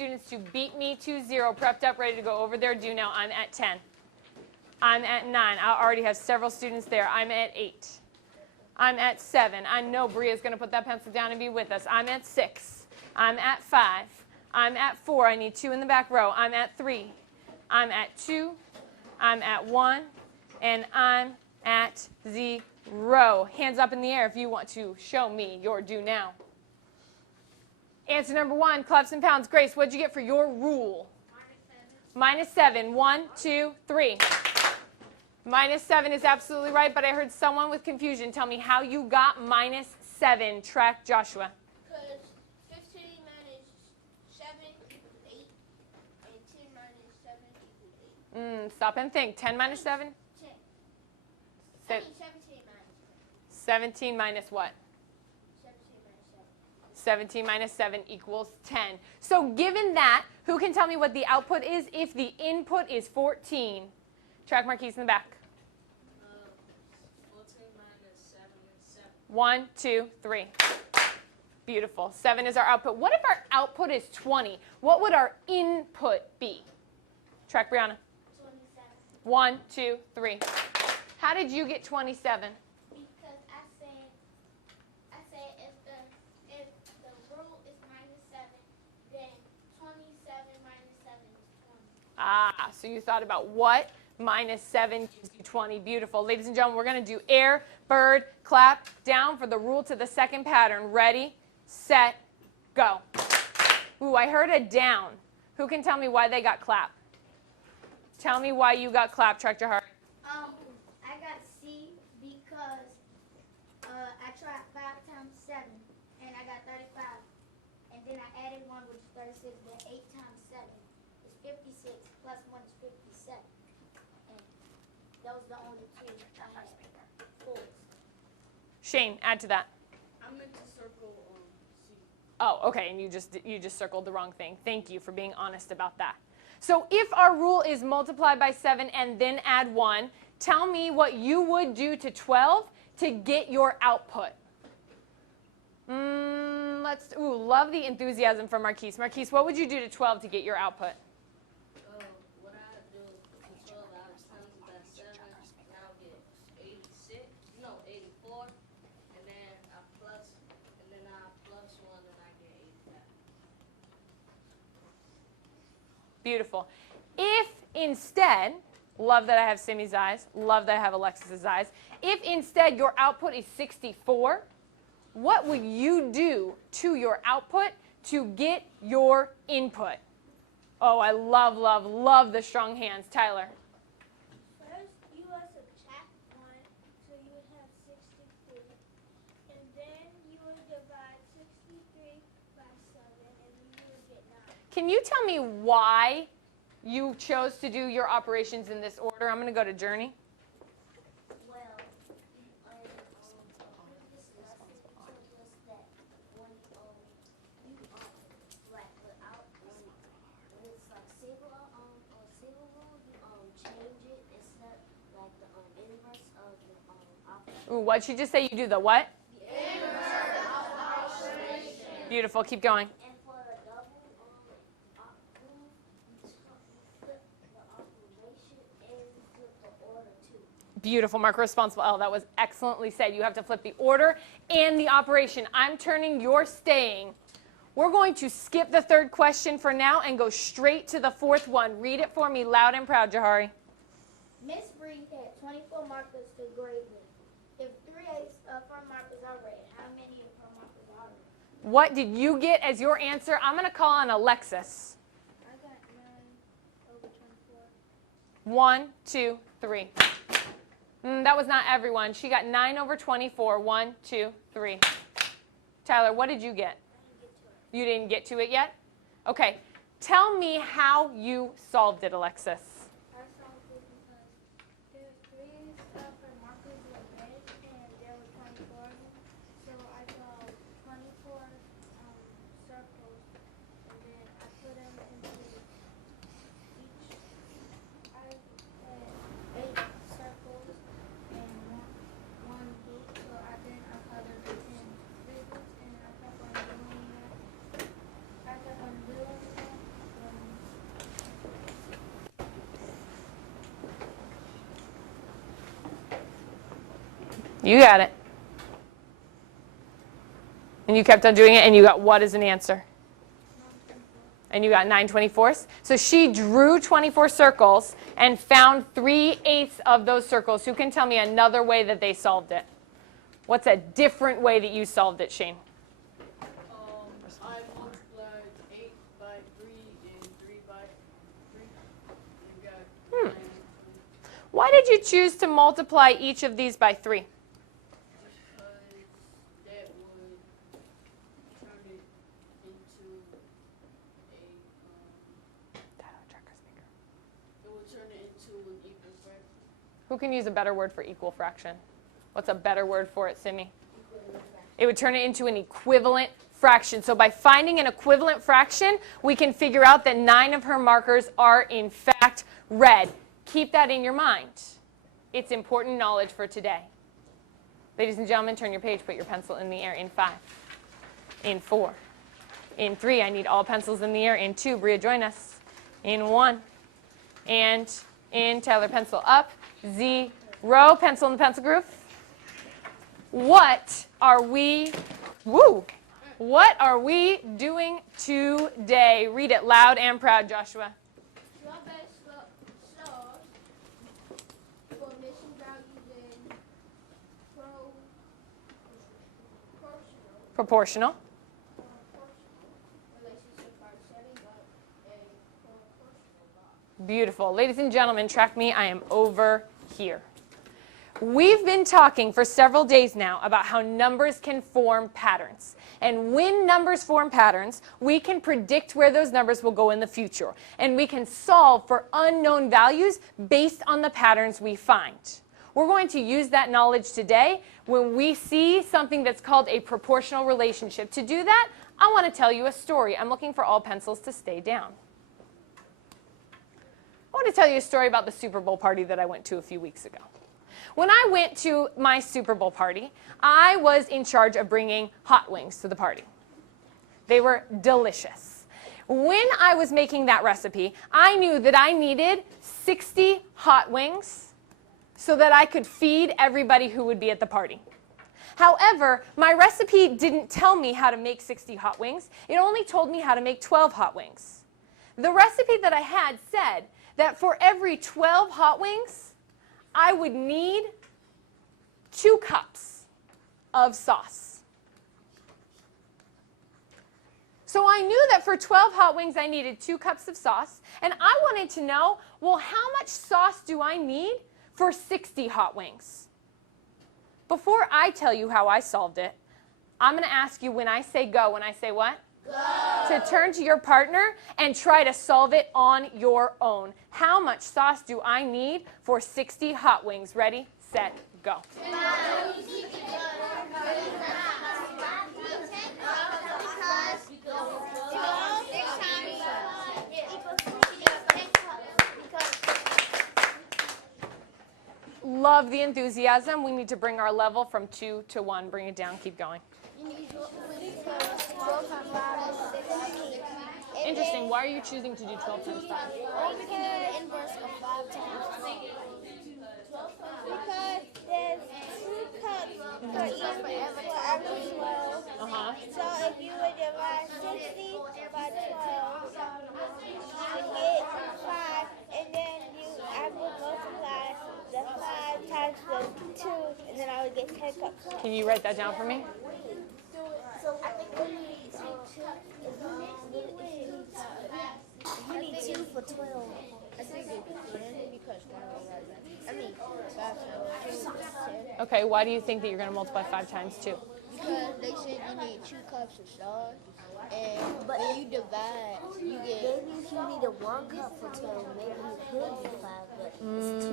students to beat me to 0, prepped up, ready to go over their due now. I'm at 10. I'm at 9. I already have several students there. I'm at 8. I'm at 7. I know Bria's going to put that pencil down and be with us. I'm at 6. I'm at 5. I'm at 4. I need 2 in the back row. I'm at 3. I'm at 2. I'm at 1. And I'm at 0. Hands up in the air if you want to show me your due now. Answer number 1, claps and pounds. Grace, what'd you get for your rule? -7. 1, 2, 3. -7 is absolutely right, but I heard someone with confusion. Tell me how you got -7. Track Joshua. Because 15 minus 7 equals 8, and 10 minus 7 equals 8. Stop and think. 10 minus 7? 10. 17 minus 17 minus what? 17 minus 7 equals 10. So given that, who can tell me what the output is if the input is 14? Track Marquise in the back. 14 minus 7 is 7. 1, 2, 3. Beautiful. 7 is our output. What if our output is 20? What would our input be? Track Brianna. 27. 1, 2, 3. How did you get 27? Because I said if the rule is -7, then 27 minus 7 is 20. So you thought about what -7 gives you 20. Beautiful. Ladies and gentlemen, we're going to do air, bird, clap, down for the rule to the second pattern. Ready, set, go. Ooh, I heard a down. Who can tell me why they got clap? Tell me why you got clap, Track Jahari. I got C because I tried 5 times 7, and I got 35. And then I added 1, which is 36. Then 8 times 7 is 56, plus 1 is 57. And those are the only 2 I had. 4s. Shane, add to that. I meant to circle C. Oh, okay, and you just circled the wrong thing. Thank you for being honest about that. So if our rule is multiply by 7 and then add 1, tell me what you would do to 12 to get your output. Love the enthusiasm from Marquise. Marquise, what would you do to 12 to get your output? What I do to 12 out of times by 7, and I'll get 84, and then I plus 1, and I get 85. Beautiful. If instead, love that I have Simi's eyes, love that I have Alexis's eyes, if instead your output is 64, what would you do to your output to get your input? Oh, I love, love, love the strong hands. Tyler. First, you would subtract 1, so you would have 63. And then you would divide 63 by 7, and then you would get 9. Can you tell me why you chose to do your operations in this order? I'm going to go to Journey. Well, previous lesson you told us that when it's like single rule, you change it instead like the inverse of the operation. Ooh, what'd she just say? You do the what? The inverse of operation. Beautiful. Keep going. And for the double rule, you flip the operation and you flip the order too. Beautiful, Mark. Responsible L. That was excellently said. You have to flip the order and the operation. I'm turning, you're staying. We're going to skip the third question for now and go straight to the fourth one. Read it for me loud and proud, Jahari. Miss Bree had 24 markers to grade with. If 3/8 of her markers are red, how many of her markers are red? What did you get as your answer? I'm going to call on Alexis. I got 9 over 24. 1, 2, 3. That was not everyone. She got 9 over 24. 1, 2, 3. Tyler, what did you get? You didn't get to it yet? Okay. Tell me how you solved it, Alexis. I solved it because there 3 of her markers were red and there were 24 of them. So I draw 24 circles and then I put them into each. I had 8 circles and one loop. So I colored it in 3 groups and I kept on doing that. I kept on doing that You got it. And you kept on doing it, and you got what as an answer? And you got 9/24. So she drew 24 circles and found 3/8 of those circles. Who can tell me another way that they solved it? What's a different way that you solved it, Shane? I multiplied 8 by 3 and 3 by 3. You got 9. Why did you choose to multiply each of these by 3? Because that would turn it into it would turn it into an equal fraction. Who can use a better word for equal fraction? What's a better word for it, Simi? It would turn it into an equivalent fraction. So by finding an equivalent fraction, we can figure out that 9 of her markers are in fact red. Keep that in your mind. It's important knowledge for today. Ladies and gentlemen, turn your page, put your pencil in the air in 5, in 4, in 3. I need all pencils in the air. In 2, Bria, join us. In 1, and in Tyler, pencil up. 0, pencil in the pencil groove. What are we doing today? Read it loud and proud, Joshua. Strawberry stars for mission values in Proportional. relationship are setting up a proportional box. Beautiful. Ladies and gentlemen, track me. I am over here. We've been talking for several days now about how numbers can form patterns. And when numbers form patterns, we can predict where those numbers will go in the future. And we can solve for unknown values based on the patterns we find. We're going to use that knowledge today when we see something that's called a proportional relationship. To do that, I want to tell you a story. I'm looking for all pencils to stay down. I want to tell you a story about the Super Bowl party that I went to a few weeks ago. When I went to my Super Bowl party, I was in charge of bringing hot wings to the party. They were delicious. When I was making that recipe, I knew that I needed 60 hot wings so that I could feed everybody who would be at the party. However, my recipe didn't tell me how to make 60 hot wings. It only told me how to make 12 hot wings. The recipe that I had said that for every 12 hot wings, I would need 2 cups of sauce. So I knew that for 12 hot wings, I needed 2 cups of sauce. And I wanted to know, well, how much sauce do I need for 60 hot wings? Before I tell you how I solved it, I'm going to ask you when I say go, when I say what? Go. To turn to your partner and try to solve it on your own. How much sauce do I need for 60 hot wings? Ready, set, go. Love the enthusiasm. We need to bring our level from 2 to 1. Bring it down. Keep going. Interesting. Why are you choosing to do 12 times 5? Inverse of 5 times. Because there's 2 cups for every 12. Uh-huh. So if you would divide 60 by 12, you would get 5, and then I would multiply the 5 times the 2, and then I would get 10 cups. Can you write that down for me? So I think we need 2. You need 2 for 12. I think you can because I mean 5 times 2 is 10. Okay, why do you think that you're going to multiply 5 times 2? Because they said you need 2 cups of sauce, and when you divide, you get. Maybe if you needed 1 cup for 12, maybe you could do 5, but it's 2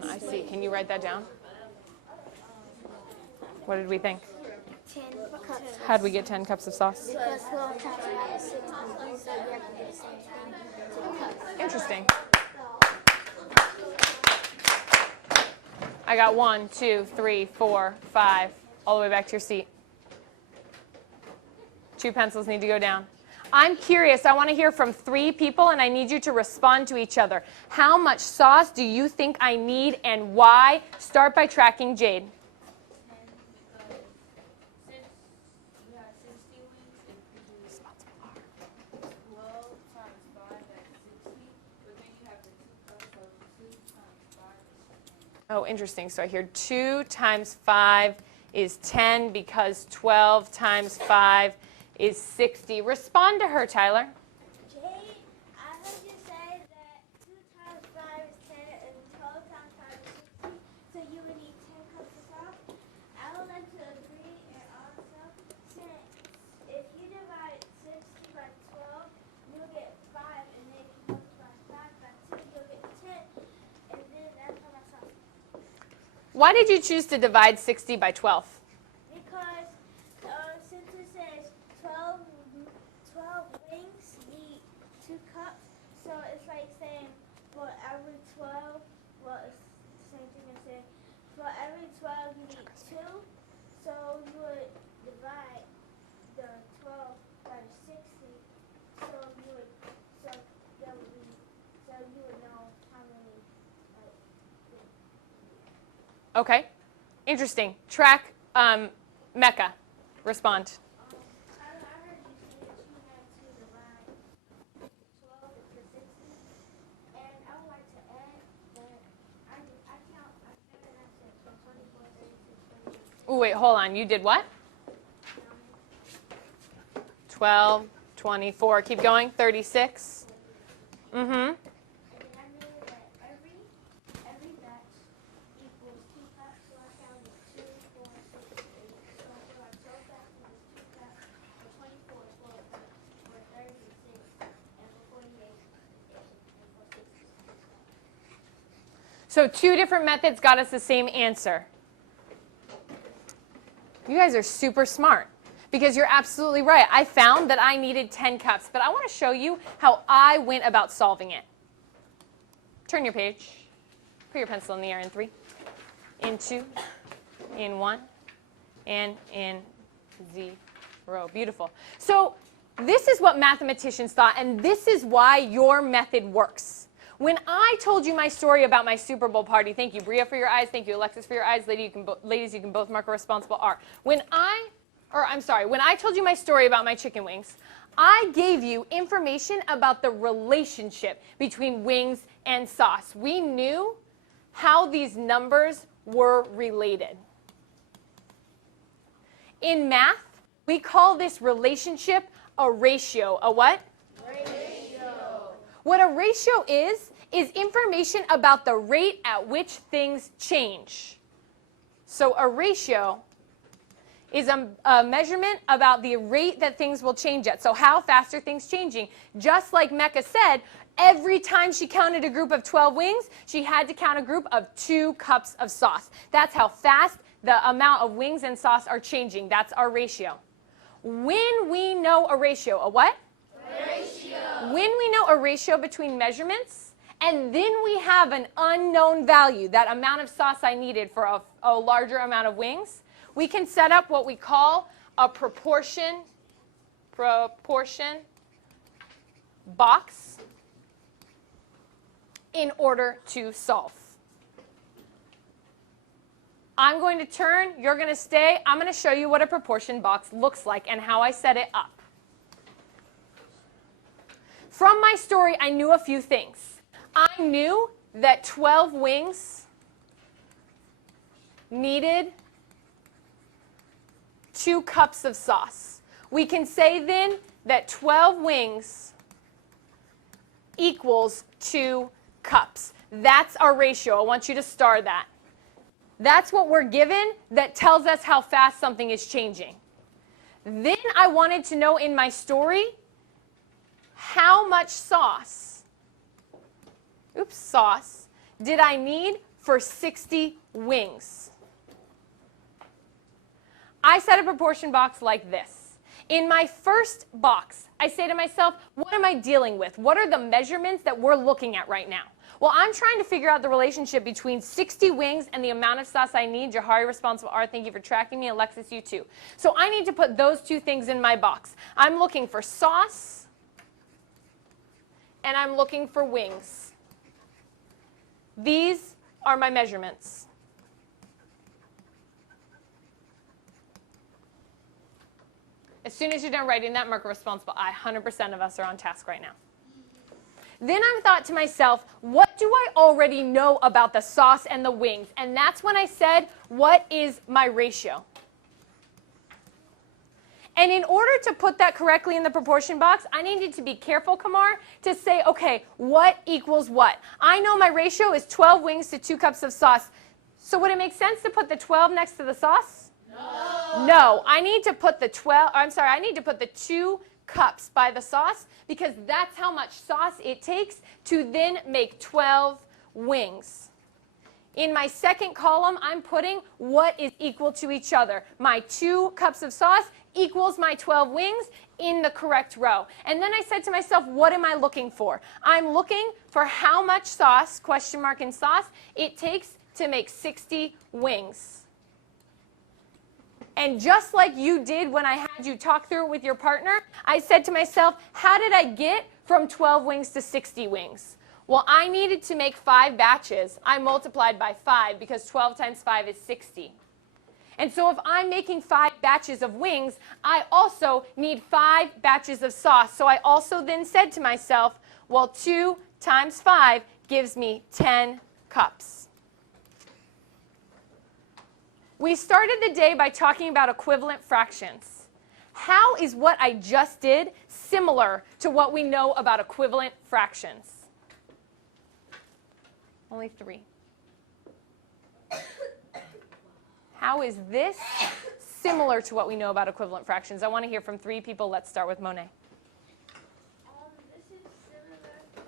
cups. I see. Can you write that down? What did we think? 10 cups. How did we get 10 cups of sauce? Because 12 times 5 is 16, so you have to get the same time. 2 cups. Interesting. I got 1, 2, 3, 4, 5, all the way back to your seat. 2 pencils need to go down. I'm curious. I want to hear from 3 people, and I need you to respond to each other. How much sauce do you think I need, and why? Start by tracking Jade. Oh, interesting. So I hear 2 times 5 is 10 because 12 times 5 is 60. Respond to her, Tyler. Jade, I heard you say that 2 times 5 is 10 and 12 times 5 is 60, so you would need 10 cups of sauce. I would like to agree and also, since if you divide 60 by 12, you'll get 5, and then if you multiply 5 by 2, you'll get 10, and then that's how my sauce is. Why did you choose to divide 60 by 12? Because since it says 12 wings need 2 cups, so it's like saying for every 12, well, it's the same thing as saying for every 12 you need 2, so you would divide the 12 by 60, so you would, so that would be, so you would know how many, like, Okay. Interesting. Track, Mecca. Respond. I heard you say that you had to divide 12 to 60, and I would like to add that I count, I said and I said from 24, 36, 28. Oh, wait, hold on. You did what? 12, 24. Keep going. 36. Mm-hmm. And then I knew that every batch equals 2 cups, so I counted 2, 4, 6, 8. So for like 12 batches, it's 2 cups. For 24, 12 cups. For 36, and for 48, 8. And for 60, 6 cups. So 2 different methods got us the same answer. You guys are super smart because you're absolutely right. I found that I needed 10 cups, but I want to show you how I went about solving it. Turn your page. Put your pencil in the air in 3, in 2, in 1, and in 0. Beautiful. So this is what mathematicians thought, and this is why your method works. When I told you my story about my Super Bowl party, thank you, Bria, for your eyes. Thank you, Alexis, for your eyes. Ladies, you can both mark a responsible R. When I told you my story about my chicken wings, I gave you information about the relationship between wings and sauce. We knew how these numbers were related. In math, we call this relationship a ratio. A what? What a ratio is information about the rate at which things change. So a ratio is a measurement about the rate that things will change at. So how fast are things changing? Just like Mecca said, every time she counted a group of 12 wings, she had to count a group of 2 cups of sauce. That's how fast the amount of wings and sauce are changing. That's our ratio. When we know a ratio, a what? When we know a ratio between measurements, and then we have an unknown value, that amount of sauce I needed for a larger amount of wings, we can set up what we call a proportion box in order to solve. I'm going to turn, you're going to stay. I'm going to show you what a proportion box looks like and how I set it up. From my story, I knew a few things. I knew that 12 wings needed 2 cups of sauce. We can say then that 12 wings equals 2 cups. That's our ratio. I want you to star that. That's what we're given that tells us how fast something is changing. Then I wanted to know in my story how much sauce did I need for 60 wings. I set a proportion box like this. In my first box, I say to myself, what am I dealing with? What are the measurements that we're looking at right now? Well, I'm trying to figure out the relationship between 60 wings and the amount of sauce I need. Jahari, responsible R, thank you for tracking me. Alexis, you too. So I need to put those 2 things in my box. I'm looking for sauce, and I'm looking for wings. These are my measurements. As soon as you're done writing that, mark a responsible I. 100% of us are on task right now. Then I thought to myself, what do I already know about the sauce and the wings? And that's when I said, what is my ratio? And in order to put that correctly in the proportion box, I needed to be careful, Kamar, to say, okay, what equals what? I know my ratio is 12 wings to 2 cups of sauce. So would it make sense to put the 12 next to the sauce? No. No, I need to put the 2 cups by the sauce because that's how much sauce it takes to then make 12 wings. In my second column, I'm putting what is equal to each other. My 2 cups of sauce equals my 12 wings in the correct row. And then I said to myself, what am I looking for? I'm looking for how much sauce, question mark in sauce, it takes to make 60 wings. And just like you did when I had you talk through it with your partner, I said to myself, how did I get from 12 wings to 60 wings? Well, I needed to make 5 batches. I multiplied by 5 because 12 times 5 is 60. And so if I'm making 5 batches of wings, I also need 5 batches of sauce. So I also then said to myself, well, 2 times 5 gives me 10 cups. We started the day by talking about equivalent fractions. How is what I just did similar to what we know about equivalent fractions? Only 3. How is this similar to what we know about equivalent fractions? I want to hear from 3 people. Let's start with Monet. This is similar to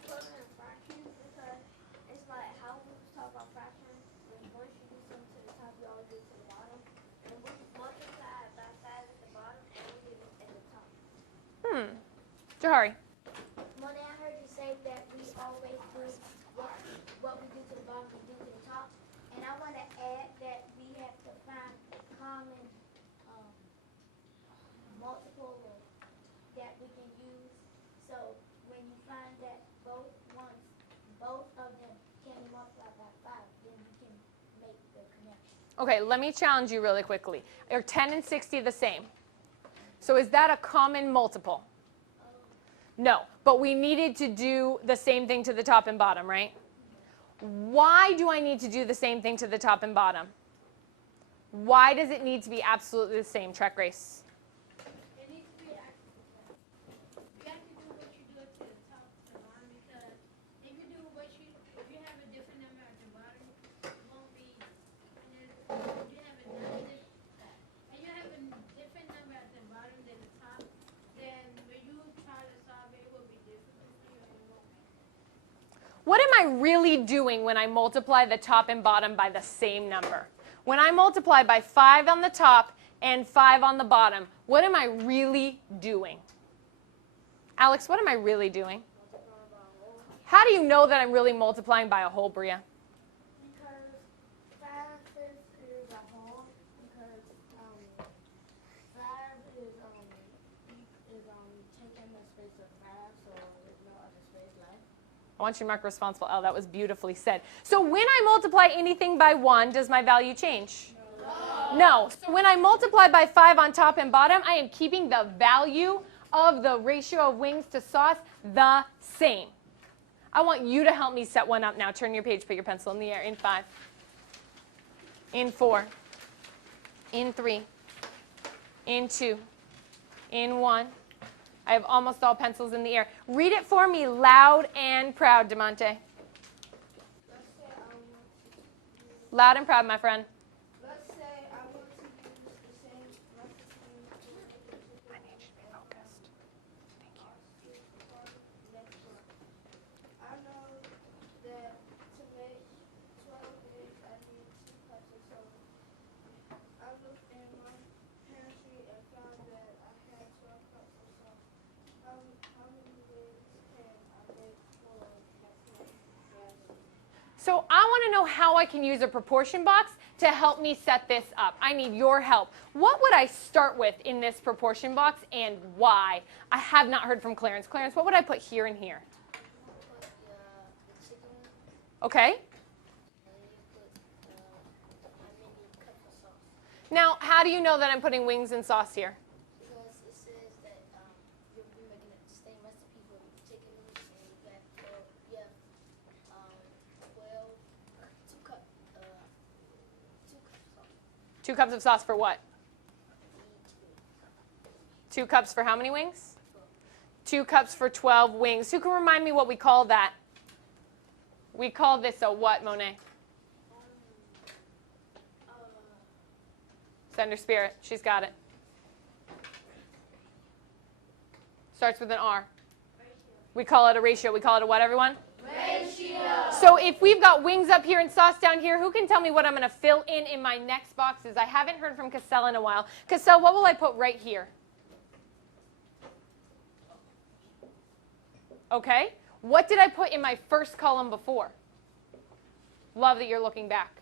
equivalent fractions because it's like how we talk about fractions. When once you do something to the top, you always do it to the bottom. And we multiply it by 5 at the bottom and we leave it at the top. Johari. Monet, I heard you say that we always do what we do to the bottom, we do to the top. And I want to add that we have to find common multiple that we can use. So when you find that both of them can be multiplied by 5, then you can make the connection. Okay, let me challenge you really quickly. Are 10 and 60 the same? So is that a common multiple? No, but we needed to do the same thing to the top and bottom, right? Why do I need to do the same thing to the top and bottom? Why does it need to be absolutely the same, Trek Race? It needs to be actually the same. You have to do what you do to the top to the bottom because if you have a different number at the bottom, it won't be. And if you have a different number at the bottom than the top, then when you try to solve it, it will be difficult for you and it won't make sense. What am I really doing when I multiply the top and bottom by the same number? When I multiply by 5 on the top and 5 on the bottom, what am I really doing? Alex, what am I really doing? How do you know that I'm really multiplying by a whole, Bria? Because 5 is a whole. Because 5 is taking the space of 5, so there's no other space left. I want you to mark responsible L. That was beautifully said. So when I multiply anything by 1, does my value change? No. So when I multiply by 5 on top and bottom, I am keeping the value of the ratio of wings to sauce the same. I want you to help me set one up now. Turn your page, put your pencil in the air. In 5, in 4, in 3, in 2, in 1. I have almost all pencils in the air. Read it for me loud and proud, DeMonte. Let's say Loud and proud, my friend. let's say I want to use the same recipe. I need you to be focused. Thank you. I know that to make 12 eggs, I need 2 cups of soda. I looked in my pantry and found that I had 12 cups of soda. How many eggs can I make for that family? So I want to know how I can use a proportion box to help me set this up. I need your help. What would I start with in this proportion box and why? I have not heard from Clarence. Clarence, what would I put here and here? Put the chicken Okay. and you put how many cups of sauce. Now, how do you know that I'm putting wings and sauce here? Because it says that you'll be making the same recipe for chicken wings and you 2 cups of sauce for what? 2 cups for how many wings? 2 cups for 12 wings. Who can remind me what we call that? We call this a what, Monet? Send her spirit. She's got it. Starts with an R. We call it a ratio. We call it a what, everyone? Ratio. So if we've got wings up here and sauce down here, who can tell me what I'm going to fill in my next boxes? I haven't heard from Cassell in a while. Cassell, what will I put right here? Okay. What did I put in my first column before? Love that you're looking back.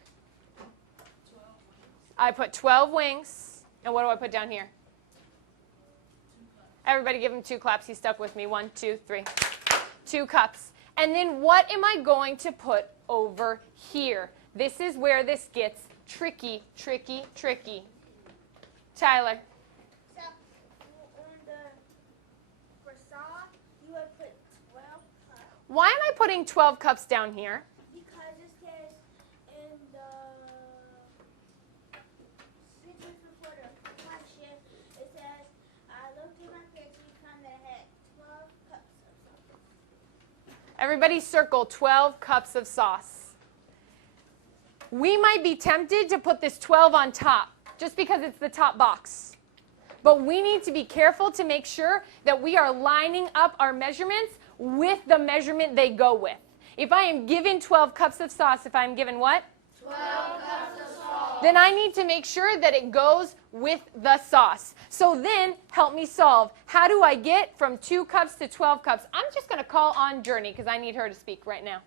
I put 12 wings. And what do I put down here? Everybody give him 2 claps. He stuck with me. 1, 2, 3. 2 cups. And then what am I going to put over here? This is where this gets tricky, tricky, tricky. Tyler. So, on the croissant, you would put 12 cups. Why am I putting 12 cups down here? Because it says in the sentence before the question, it says, I looked at my picture, you found that I had 12 cups of sauce. Everybody circle 12 cups of sauce. We might be tempted to put this 12 on top just because it's the top box. But we need to be careful to make sure that we are lining up our measurements with the measurement they go with. If I am given 12 cups of sauce, if I'm given what? 12 cups of sauce. Then I need to make sure that it goes with the sauce. So then, help me solve. How do I get from 2 cups to 12 cups? I'm just going to call on Journey because I need her to speak right now.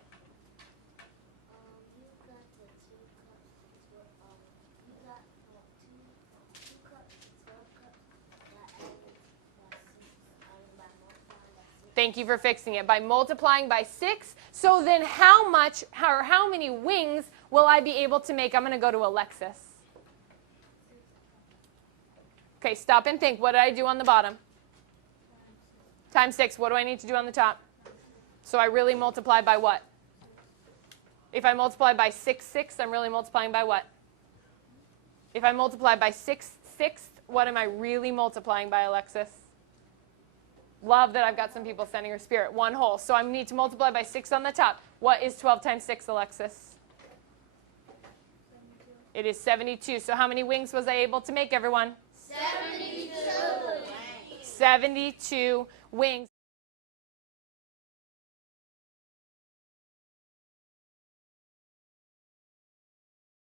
Thank you for fixing it. By multiplying by 6. So then how many wings will I be able to make? I'm going to go to Alexis. Okay, stop and think. What did I do on the bottom? Times 6. What do I need to do on the top? So I really multiply by what? If I multiply by 6, I'm really multiplying by what? If I multiply by 6, what am I really multiplying by, Alexis? Love that I've got some people sending her spirit. 1 whole. So I need to multiply by 6 on the top. What is 12 times 6, Alexis? 72. It is 72. So how many wings was I able to make, everyone? 72. 72 wings.